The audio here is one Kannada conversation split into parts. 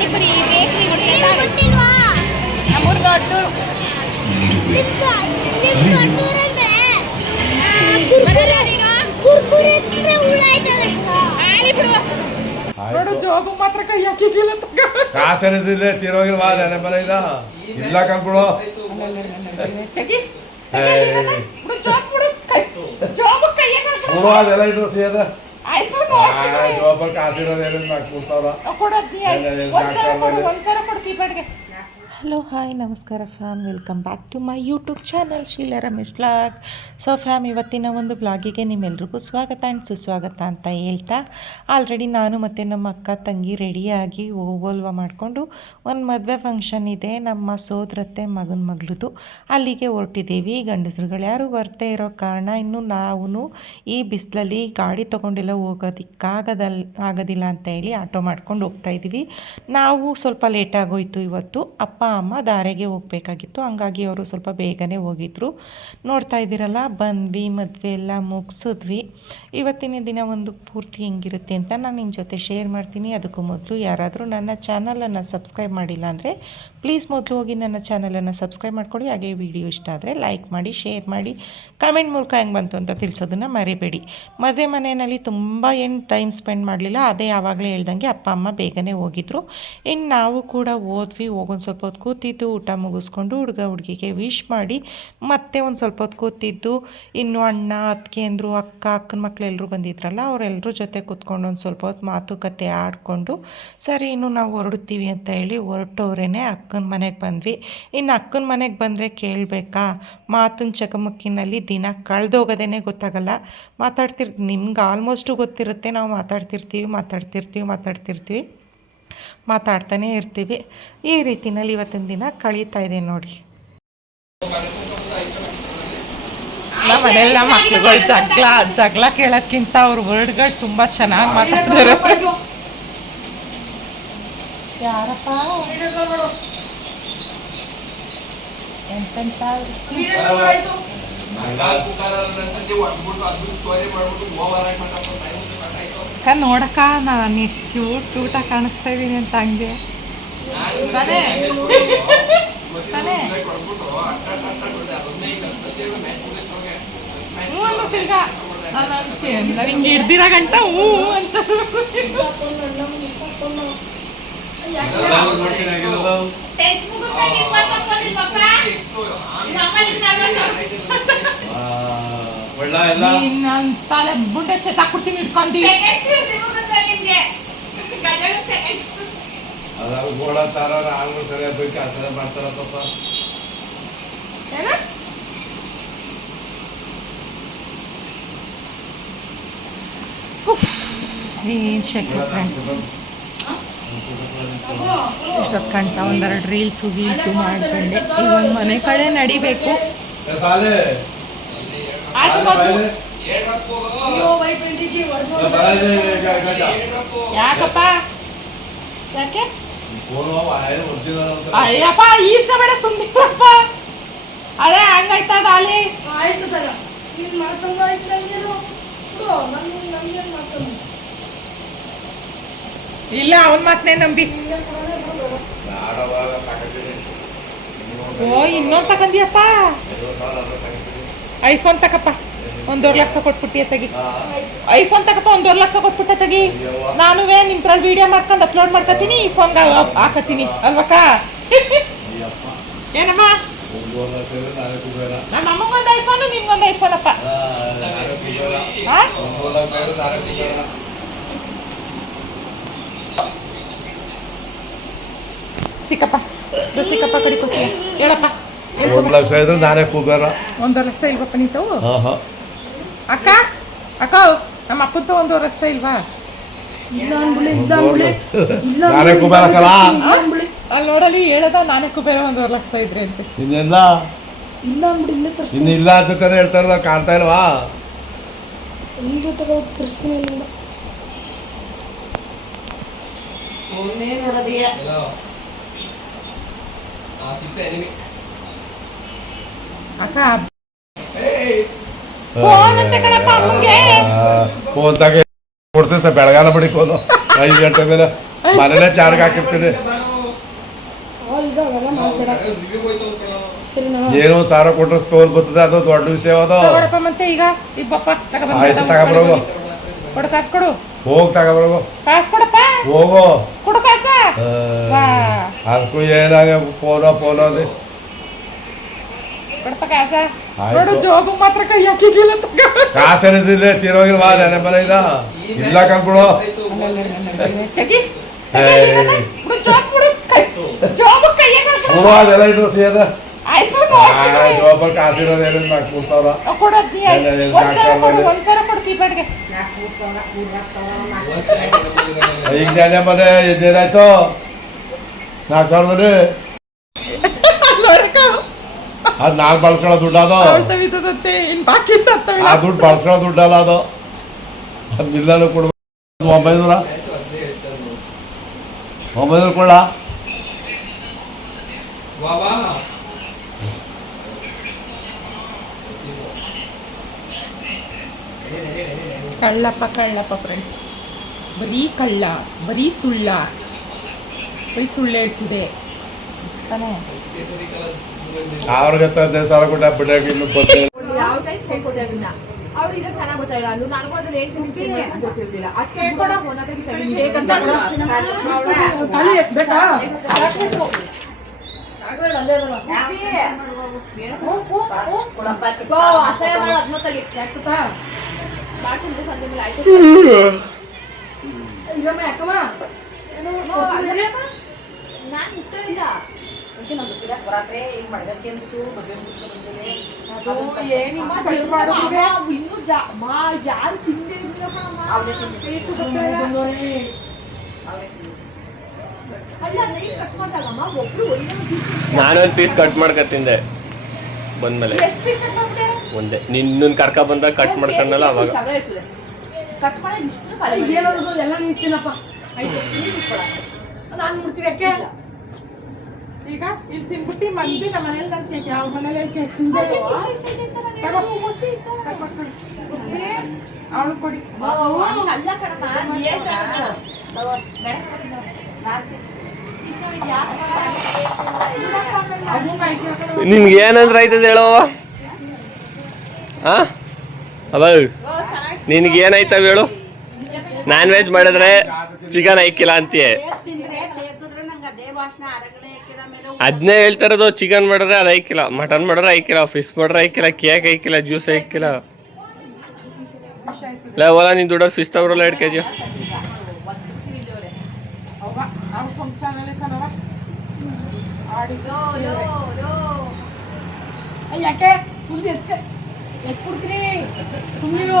ಪಾನಿಪುರಿ ಬೇಕರಿಗಳು ಎಲ್ಲ ಗೊತ್ತಿಲ್ವಾ? ನಮ್ಮೂರು ದೊಡ್ಡೂರು. ನೋಡು ಜೋಬು ಮಾತ್ರ ಕೈ ಹಾಕಿಲ್ಲ ಕಾಸೇನಿದ್ದಿಲ್ಲ ತೀರೋಗಿಲ್ವಾ ನೆನೆ ಮನೆ ಇಲ್ಲ ಇಲ್ಲ ಕಂಡ್ಬಿಡು ಅದೆಲ್ಲ ಇದು ಸಿಯದ ಜೋಬಲ್ಲಿ ಕಾಸಿರೋದು ಏನಿಲ್ಲ 4,000 ಹಲೋ ಹಾಯ್ ನಮಸ್ಕಾರ fam, welcome back to my YouTube channel Sheela Ramesh vlog. So fam, ಇವತ್ತಿನ ಒಂದು ವ್ಲಾಗಿಗೆ ನಿಮ್ಮೆಲ್ರಿಗೂ ಸ್ವಾಗತ ಆ್ಯಂಡ್ ಸುಸ್ವಾಗತ ಅಂತ ಹೇಳ್ತಾ, ಆಲ್ರೆಡಿ ನಾನು ಮತ್ತು ನಮ್ಮ ಅಕ್ಕ ತಂಗಿ ರೆಡಿಯಾಗಿ ಓವಲ್ವ ಮಾಡಿಕೊಂಡು ಒಂದು ಮದುವೆ ಫಂಕ್ಷನ್ ಇದೆ ನಮ್ಮ ಸೋದರತ್ತೆ ಮಗನ ಮಗಳದು, ಅಲ್ಲಿಗೆ ಹೊರಟಿದ್ದೀವಿ. ಗಂಡಸ್ರುಗಳು ಯಾರು ಬರ್ತಾ ಇರೋ ಕಾರಣ ಇನ್ನು ನಾವು ಈ ಬಿಸಿಲಲ್ಲಿ ಗಾಡಿ ತೊಗೊಂಡೆಲ್ಲ ಆಗೋದಿಲ್ಲ ಅಂತ ಹೇಳಿ ಆಟೋ ಮಾಡ್ಕೊಂಡು ಹೋಗ್ತಾಯಿದ್ದೀವಿ. ನಾವು ಸ್ವಲ್ಪ ಲೇಟಾಗೋಯ್ತು ಇವತ್ತು. ಅಪ್ಪ ಅಮ್ಮ ದಾರೆಗೆ ಹೋಗಬೇಕಾಗಿತ್ತು, ಹಂಗಾಗಿ ಅವರು ಸ್ವಲ್ಪ ಬೇಗನೆ ಹೋಗಿದ್ರು. ನೋಡ್ತಾ ಇದ್ದೀರಲ್ಲ, ಬಂದ್ವಿ, ಮದುವೆ ಎಲ್ಲ ಮುಗಿಸಿದ್ವಿ. ಇವತ್ತಿನ ದಿನ ಒಂದು ಪೂರ್ತಿ ಹೆಂಗಿರುತ್ತೆ ಅಂತ ನಾನು ನಿಮ್ಮ ಜೊತೆ ಶೇರ್ ಮಾಡ್ತೀನಿ. ಅದಕ್ಕೂ ಮೊದಲು ಯಾರಾದರೂ ನನ್ನ ಚಾನಲನ್ನು ಸಬ್ಸ್ಕ್ರೈಬ್ ಮಾಡಿಲ್ಲ ಅಂದರೆ ಪ್ಲೀಸ್ ಮೊದಲು ಹೋಗಿ ನನ್ನ ಚಾನಲನ್ನು ಸಬ್ಸ್ಕ್ರೈಬ್ ಮಾಡ್ಕೊಳ್ಳಿ. ಹಾಗೆ ವಿಡಿಯೋ ಇಷ್ಟ ಆದರೆ ಲೈಕ್ ಮಾಡಿ, ಶೇರ್ ಮಾಡಿ, ಕಮೆಂಟ್ ಮೂಲಕ ಹೆಂಗೆ ಬಂತು ಅಂತ ತಿಳಿಸೋದನ್ನು ಮರಿಬೇಡಿ. ಮದುವೆ ಮನೆಯಲ್ಲಿ ತುಂಬ ಏನು ಟೈಮ್ ಸ್ಪೆಂಡ್ ಮಾಡಲಿಲ್ಲ, ಅದೇ ಆವಾಗಲೇ ಹೇಳ್ದಂಗೆ ಅಪ್ಪ ಅಮ್ಮ ಬೇಗನೆ ಹೋಗಿದ್ರು. ಇನ್ನು ನಾವು ಕೂಡ ಹೋದ್ವಿ. ಹೋಗೊಂದು ಸ್ವಲ್ಪ ಹೊತ್ತು ಕೂತಿದ್ದು, ಊಟ ಮುಗಿಸ್ಕೊಂಡು ಹುಡುಗ ಹುಡುಗಿಗೆ ವಿಶ್ ಮಾಡಿ ಮತ್ತೆ ಒಂದು ಸ್ವಲ್ಪ ಹೊತ್ತು ಕೂತಿದ್ದು. ಇನ್ನು ಅಣ್ಣ ಅತ್ತಿಗೆ ಅಂದರು, ಅಕ್ಕನ ಮಕ್ಕಳೆಲ್ಲರೂ ಬಂದಿದ್ರಲ್ಲ, ಅವರೆಲ್ಲರೂ ಜೊತೆ ಕೂತ್ಕೊಂಡು ಒಂದು ಸ್ವಲ್ಪ ಹೊತ್ತು ಮಾತುಕತೆ ಆಡಿಕೊಂಡು ಸರಿ ಇನ್ನು ನಾವು ಹೊರಡ್ತೀವಿ ಅಂತ ಹೇಳಿ ಹೊರಟವ್ರೇ ಅಕ್ಕನ ಮನೆಗೆ ಬಂದ್ವಿ. ಇನ್ನು ಅಕ್ಕನ ಮನೆಗೆ ಬಂದರೆ ಕೇಳಬೇಕಾ, ಮಾತಿನ ಚಕಮಕಿನಲ್ಲಿ ದಿನ ಕಳೆದೋಗೋದೇ ಗೊತ್ತಾಗಲ್ಲ. ನಿಮ್ಗೆ ಆಲ್ಮೋಸ್ಟು ಗೊತ್ತಿರುತ್ತೆ, ನಾವು ಮಾತಾಡ್ತಾನೇ ಇರ್ತೀವಿ. ಈ ರೀತಿಯಲ್ಲಿ ಇವತ್ತಿನ ದಿನ ಕಳೀತಾ ಇದೆ ನೋಡಿ. ನಮ್ಮ ಮನೆಯಲ್ಲ ಮಕ್ಳುಗಳು ಜಗಳ ಕೇಳೋದ್ಕಿಂತ ಅವ್ರ ವರ್ಡ್ಗಳು ತುಂಬ ಚೆನ್ನಾಗಿ ಮಾತಾಡ್ತಾರೆ. ಯಾರಪ್ಪ ಎಂತೆಂತ ನೋಡಕ್ಕ ನಾನು ಎಷ್ಟು ಕ್ಯೂಟಾಗಿ ಕಾಣಿಸ್ತಾ ಇದ್ದೀನಿ ಅಂತ ಹಂಗೆ ಹಿಂಗೆ ಹಿಡ್ದಿರ ಗಂಟ ಹೂ ಅಂತ ತಲೆ ಬುಡ್ಡೆ ಚೆತ್ತಾಕ್ಬಿಡ್ತೀನಿ ಇಟ್ಕೊಂಡಿ. ಏನು ಶಕ್ತಿ ಫ್ರೆಂಡ್ಸ್, ಇಷ್ಟೊತ್ತು ಕಂಟ ಒಂದೆರಡು ರೀಲ್ಸು ಮಾಡ್ಕೊಂಡೆ. ಈಗ ಒಂದು ಮನೆ ಕಡೆ ನಡಿಬೇಕು. ಯಾಕಪ್ಪ ಯಾಕೆ ಅಯ್ಯಪ್ಪ ಈಸ ಬೇಡ ಸುಮ್ಮನಿರಪ್ಪ, ಅದೇ ಹಂಗಾಯ್ತದ ಅಲ್ಲಿ ಆಯ್ತು ಇಲ್ಲ ಅವನ್ ಮಾತನೇ ನಂಬಿ. ಓ ಇನ್ನೊಂದು ತಗೊಂಡಿಯಪ್ಪ, ಐಫೋನ್ ತಗಪ್ಪ, 1.5 ಲಕ್ಷ ಕೊಟ್ಬಿಟ್ಟಿ ತೆಗಿ. ಐಫೋನ್ ತಗಪ್ಪ, 1.5 ಲಕ್ಷ ಕೊಟ್ಬಿಟ್ಟ ತೆಗಿ. ನಾನು ನಿಮ್ದ್ರಲ್ಲಿ ವಿಡಿಯೋ ಮಾಡ್ಕೊಂಡು ಅಪ್ಲೋಡ್ ಮಾಡ್ಕೊತೀನಿ, ಈ ಫೋನ್ಗೆ ಹಾಕತ್ತೀನಿ ಅಲ್ವಕ್ಕ. ಏನಮ್ಮ ನಮ್ಮ ಅಮ್ಮಗೊಂದು ಐಫೋನು, ನಿಮ್ಗೊಂದು ಐಫೋನ್ ಅಪ್ಪ. ಸಿಕ್ಕಪ್ಪ ಕಡಿಕೋಸಿ ಹೇಳಪ್ಪ. 1 ಲಕ್ಷ ಇದ್ರೆ ನಾನೇ ಕೂಗಾರ. 1.5 ಲಕ್ಷ ಇಲ್ವಪ್ಪ ನೀತವು? ಅಕ್ಕ ನಮ್ಮ ಅಪ್ಪಂತ 1.5 ಲಕ್ಷ ಇಲ್ವಾ? ಅಲ್ಲಿ ನೋಡಲಿ ಹೇಳದ ನಾನೇ ಕುಬೇರ 1.5 ಲಕ್ಷ ಇದ್ರೆ ಅಂತ. ಇನ್ನೆಲ್ಲ ಇನ್ನಿಲ್ಲ ಅಂತ ತಾನೇ ಹೇಳ್ತಾರಲ್ಲ, ಕಾಣ್ತಾ ಇಲ್ವಾ? ಈಗ ತರಿಸ್ತೀನಿ. ನೋಡೋದೀಯ ಅಕ್ಕ ಫೋನ್ ಅಂತ ಕಣಪ್ಪ ಅಮ್ಮಂಗೆ. ಫೋನ್ ತಗ ಕೊಡ್ತೀವಿ ಸರ್, ಬೆಳಗಾಲ ಬಡಿಕೋನು 5 ಗಂಟೆ ಮೇಲೆ ಮನೇಲೆ ಚಾರ್ಗೆ ಹಾಕಿರ್ತೀನಿ. ಈಗ ಅವೆಲ್ಲ ಮಾಡ್ಬೇಡ ಸರಿನಾ? ಏನೋ ಸಾರ ಕೊಟ್ಟರೆ ಸ್ಟೋರ್ ಬರ್ತದೆ, ಅದು ದೊಡ್ಡ ವಿಷಯ ಅದು. ತಗೊಳಪ್ಪ ಮತ್ತೆ ಈಗ ಇಬ್ಬಪ್ಪ ಆಯ್ತು ತಗೊಬರೋಗು, ಕೊಡು ಕಾಸು ಕೊಡು, ಹೋಗಿ ತಗೊಬರೋಗು, ಕಾಸು ಕೊಡಪ್ಪ, ಹೋಗು. ಕೊಡು ಕಾಸ. ಅದಕ್ಕೂ ಏನಾಗ ಫೋನೋ ಅದೇ ಕೊಡಪ್ಪ ಕಾಸ. ಆಯ್ತು. ನೋಡು ಜೋಬು ಮಾತ್ರ ಕೈ ಹಾಕಿಗಿಲ್ಲ. ಕಾಸೇನಿದ್ದಿಲ್ಲ, ತೀರೋಗಿಲ್ವಾ ನೆನೆ ಮನೆ ಇಲ್ಲ ಕಂದ್ಬಿಡು. ತೆಗಿ ಜೋಬ್ ಕೊಡು, ಜೋಬು ಕೈ ಬಿಡು, ಅದೆಲ್ಲ ಇದ್ರು ಸಿಯದ. ಆಯ್ತು ಜೋಬಲ್ಲಿ ಕಾಸಿರೋದು ಏನಿಲ್ಲ, 4,000 ಕೊಡೋದ್ ನೀ. ಒಂದ್ಸಲ ಕೊಡು ಕೀಪ್ಯಾಡ್ಗೆ. ಈಗ ನೆನೆ ಮನೆ ಇದೇನಾಯ್ತು 4,000 ಅದು ನಾನು ಬಳಸ್ಕೊಳ್ಳೋ ದುಡ್ಡು ಅದು. ಆ ದುಡ್ಡು ಬಳಸ್ಕೊಳ್ಳೋ ದುಡ್ಡಲ್ಲ ಅದು. ಅದು ಬಿಲ್ಲಲ್ಲೂ ಕೊಡ್ಬೇಕು. 900 ಕೊಡ. ಕಳ್ಳಪ್ಪ ಫ್ರೆಂಡ್ಸ್, ಬರೀ ಕಳ್ಳ, ಬರೀ ಸುಳ್ಳು ಹೇಳ್ತಿದೆ ತಾನೇ. ಅವ್ರಿಗೆ 15,000 ಕೊಟ್ಟು ಬಿಟ್ಟಾಗ ಇನ್ನು ಗೊತ್ತಿಲ್ಲ. ಅವ್ರಿಗೆ ಚೆನ್ನಾಗಿ ಗೊತ್ತಾಯಿಲ್ಲ ಅಂದು ನನಗೂ ಅದ್ರಲ್ಲಿ ಹೇಳ್ತೀನಿ ಗೊತ್ತಿರಲಿಲ್ಲ. ಅಷ್ಟೇ ಅಸಹ್ಯ ಮಾಡಿ ಅದನ್ನ ತೆಗಿ ಮಾಡ್ತೀನಿ ಸಂಜೆ ಮೇಲೆ ಆಯ್ತು. ನಾನು ಮುಟ್ಟಿಲ್ಲ ಇನ್ನು ಯಾರು ತಿಂದೇ ನಾನೊಂದು ಪೀಸ್ ಕಟ್ ಮಾಡ್ಕೊತಿಂದೆ ಬಂದ್ಮೇಲೆ. ಒಂದೇ ನಿನ್ನ ಕರ್ಕ ಬಂದಾಗ ಕಟ್ ಮಾಡ್ಕೊಂಡಲ್ಲ ಅವಾಗ. ಎಲ್ಲ ನಿಂತೀನಪ್ಪ. ನಾನು ಮುಡ್ತೀನಿ ಯಾಕೆ ಈಗ ಇಲ್ಲಿ ತಿನ್ಬಿಟ್ಟು ಮಂದಿ ನಮ್ಮ ಮನೇಲಿ ನಾನು ಯಾವ ಮನೇಲಿ ಅವಳು ಕೊಡಿ. ನಿನ್ಗೆ ಏನಂದ್ರೆ ಆಯ್ತದ ಹೇಳೋ ಅವ ನಿನ್ಗೆ ಏನಾಯ್ತವ ಹೇಳು. ನಾನ್ ವೆಜ್ ಮಾಡಿದ್ರೆ ಚಿಕನ್ ಐಕಿಲ್ಲ ಅಂತೀಯ. ಅದನ್ನೇ ಹೇಳ್ತಾರದು. ಚಿಕನ್ ಮಾಡಿದ್ರೆ ಅದು ಐಕಿಲ್ಲ, ಮಟನ್ ಮಾಡಿದ್ರೆ ಐಕಿಲ್ಲ, ಫಿಶ್ ಮಾಡಿದ್ರೆ ಐಕಿಲ್ಲ, ಕೇಕ್ ಐಕಿಲ್ಲ, ಜ್ಯೂಸ್ ಐಕಿಲ್ಲ. ಇಲ್ಲ ಓಲ ನೀನು ದುಡ್ಡೋದು ಫಿಶ್ ತಗೊರಲ್ಲ 2 kg. ಯಾಕೆ ಫುಲ್ ಎತ್ಬಿಡ್ತೀನಿ. ಸುಮ್ಮನಿರು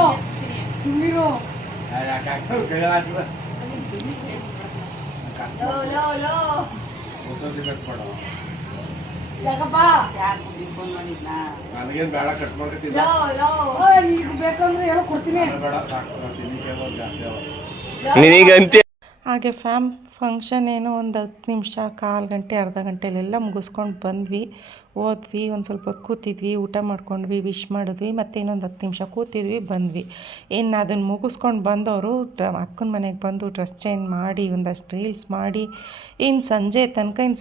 ಯಾಕಪ್ಪ ನನಗೇನು ಬೇಡ, ಕಟ್ ಮಾಡ್ಕೊತಿದ್ದ. ನೀನು ಬೇಕಂದ್ರೆ ಹೇಳೋ ಕೊಡ್ತೀನಿ. ಬೇಡ ಸಾಕು, ನಿನಗೆ ಅಂತೆ. ಹಾಗೆ ಫಂಕ್ಷನ್ ಏನೋ ಒಂದು 10 ನಿಮಿಷ, 1/4 ಗಂಟೆ, ಅರ್ಧ ಗಂಟೆಲೆಲ್ಲ ಮುಗಿಸ್ಕೊಂಡು ಬಂದ್ವಿ. ಹೋದ್ವಿ, ಒಂದು ಸ್ವಲ್ಪ ಹೊತ್ತು ಕೂತಿದ್ವಿ, ಊಟ ಮಾಡ್ಕೊಂಡ್ವಿ, ವಿಶ್ ಮಾಡಿದ್ವಿ, ಮತ್ತು ಇನ್ನೊಂದು 10 ನಿಮಿಷ ಕೂತಿದ್ವಿ, ಬಂದ್ವಿ. ಇನ್ನು ಅದನ್ನು ಮುಗಿಸ್ಕೊಂಡು ಬಂದವರು ಅಕ್ಕನ ಮನೆಗೆ ಬಂದು ಡ್ರೆಸ್ ಚೇಂಜ್ ಮಾಡಿ ಒಂದಷ್ಟು ರೀಲ್ಸ್ ಮಾಡಿ ಇನ್ನು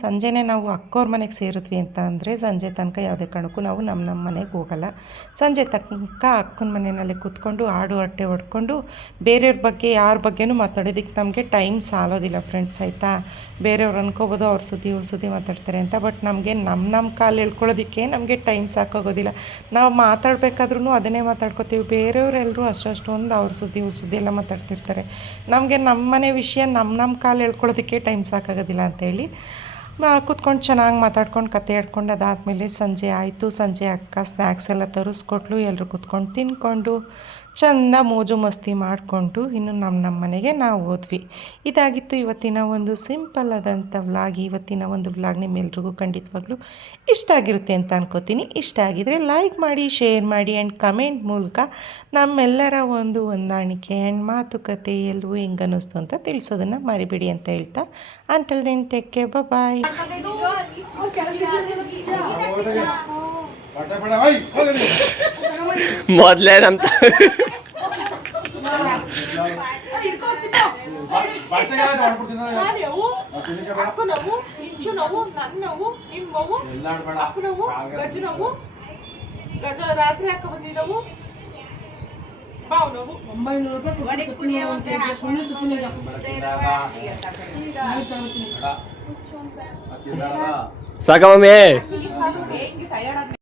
ಸಂಜೆನೇ ನಾವು ಅಕ್ಕೋರ ಮನೆಗೆ ಸೇರಿದ್ವಿ ಅಂತ ಅಂದರೆ ಸಂಜೆ ತನಕ ಯಾವುದೇ ಕಾರಣಕ್ಕೂ ನಾವು ನಮ್ಮ ಮನೆಗೆ ಹೋಗಲ್ಲ. ಸಂಜೆ ತನಕ ಅಕ್ಕನ ಮನೆಯಲ್ಲೇ ಕೂತ್ಕೊಂಡು ಹಾಡು ಹರಟೆ ಹೊಡ್ಕೊಂಡು ಬೇರೆಯವ್ರ ಬಗ್ಗೆ ಯಾರ ಬಗ್ಗೆನೂ ಮಾತಾಡೋದಕ್ಕೆ ನಮಗೆ ಟೈಮ್ ಸಾಲೋದಿಲ್ಲ ಫ್ರೆಂಡ್ಸ್, ಆಯಿತಾ. ಬೇರೆಯವ್ರು ಅನ್ಕೋಬೋದು ಅವ್ರ ಸುದ್ದಿ ಮಾತಾಡ್ತಾರೆ ಅಂತ, ಬಟ್ ನಮಗೆ ನಮ್ಮ ಕಾಲು ಹೇಳ್ಕೊಳ್ಳೋದಕ್ಕೆ ನಮಗೆ ಟೈಮ್ ಸಾಕಾಗೋದಿಲ್ಲ. ನಾವು ಮಾತಾಡಬೇಕಾದ್ರೂ ಅದನ್ನೇ ಮಾತಾಡ್ಕೋತೀವಿ. ಬೇರೆಯವರೆಲ್ಲರೂ ಅಷ್ಟೊಂದು ಅವ್ರ ಸುದ್ದಿ ಎಲ್ಲ ಮಾತಾಡ್ತಿರ್ತಾರೆ. ನಮಗೆ ನಮ್ಮ ಮನೆ ವಿಷಯ ನಮ್ಮ ಕಾಲು ಹೇಳ್ಕೊಳ್ಳೋದಕ್ಕೆ ಟೈಮ್ ಸಾಕಾಗೋದಿಲ್ಲ ಅಂತೇಳಿ ಕೂತ್ಕೊಂಡು ಚೆನ್ನಾಗಿ ಮಾತಾಡ್ಕೊಂಡು ಕತೆ ಹೇಳ್ಕೊಂಡು ಅದಾದಮೇಲೆ ಸಂಜೆ ಆಯಿತು. ಸಂಜೆ ಅಕ್ಕ ಸ್ನ್ಯಾಕ್ಸ್ ಎಲ್ಲ ತರಿಸ್ಕೊಟ್ಲು. ಎಲ್ಲರೂ ಕೂತ್ಕೊಂಡು ತಿನ್ಕೊಂಡು ಚೆಂದ ಮೋಜು ಮಸ್ತಿ ಮಾಡಿಕೊಂಡು ಇನ್ನು ನಮ್ಮ ಮನೆಗೆ ನಾವು ಹೋದ್ವಿ. ಇದಾಗಿತ್ತು ಇವತ್ತಿನ ಒಂದು ಸಿಂಪಲ್ ಆದಂಥ ವ್ಲಾಗ್. ಇವತ್ತಿನ ಒಂದು ವ್ಲಾಗ್ ನಿಮ್ಮೆಲ್ರಿಗೂ ಖಂಡಿತವಾಗ್ಲೂ ಇಷ್ಟ ಆಗಿರುತ್ತೆ ಅಂತ ಅನ್ಕೋತೀನಿ. ಇಷ್ಟ ಆಗಿದರೆ ಲೈಕ್ ಮಾಡಿ, ಶೇರ್ ಮಾಡಿ ಆ್ಯಂಡ್ ಕಮೆಂಟ್ ಮೂಲಕ ನಮ್ಮೆಲ್ಲರ ಒಂದು ಹೊಂದಾಣಿಕೆ ಆ್ಯಂಡ್ ಮಾತುಕತೆ ಎಲ್ಲವೂ ಹೆಂಗೆ ಅನ್ನಿಸ್ತು ಅಂತ ತಿಳಿಸೋದನ್ನು ಮರಿಬೇಡಿ ಅಂತ ಹೇಳ್ತಾ ಅಂಟಲ್ ದೆನ್ ಟೇಕ್ ಕೇರ್, ಬಾಯ್. ಮೊದಲೇ ನಮ್ಮ ಸಾರಿ ಅವು ಅಕ್ಕ ನೋವು ಇಂಚು ನೋವು ನನ್ನ ನೋವು ನಿಮ್ಮ ನೋವು ಅಪ್ಪ ನೋವು ಗಜು ನೋವು ಗಜ ರಾತ್ರಿ ಹಾಕ ಬಂದಿದ್ದವು ಬಾವು ನೋವು 900 ರೂಪಾಯಿ ಕೊಟ್ಟು ಸುಮ್ಮನೆ ತುತ್ತೀನಿ ಸಾಕ ಮಮ್ಮಿ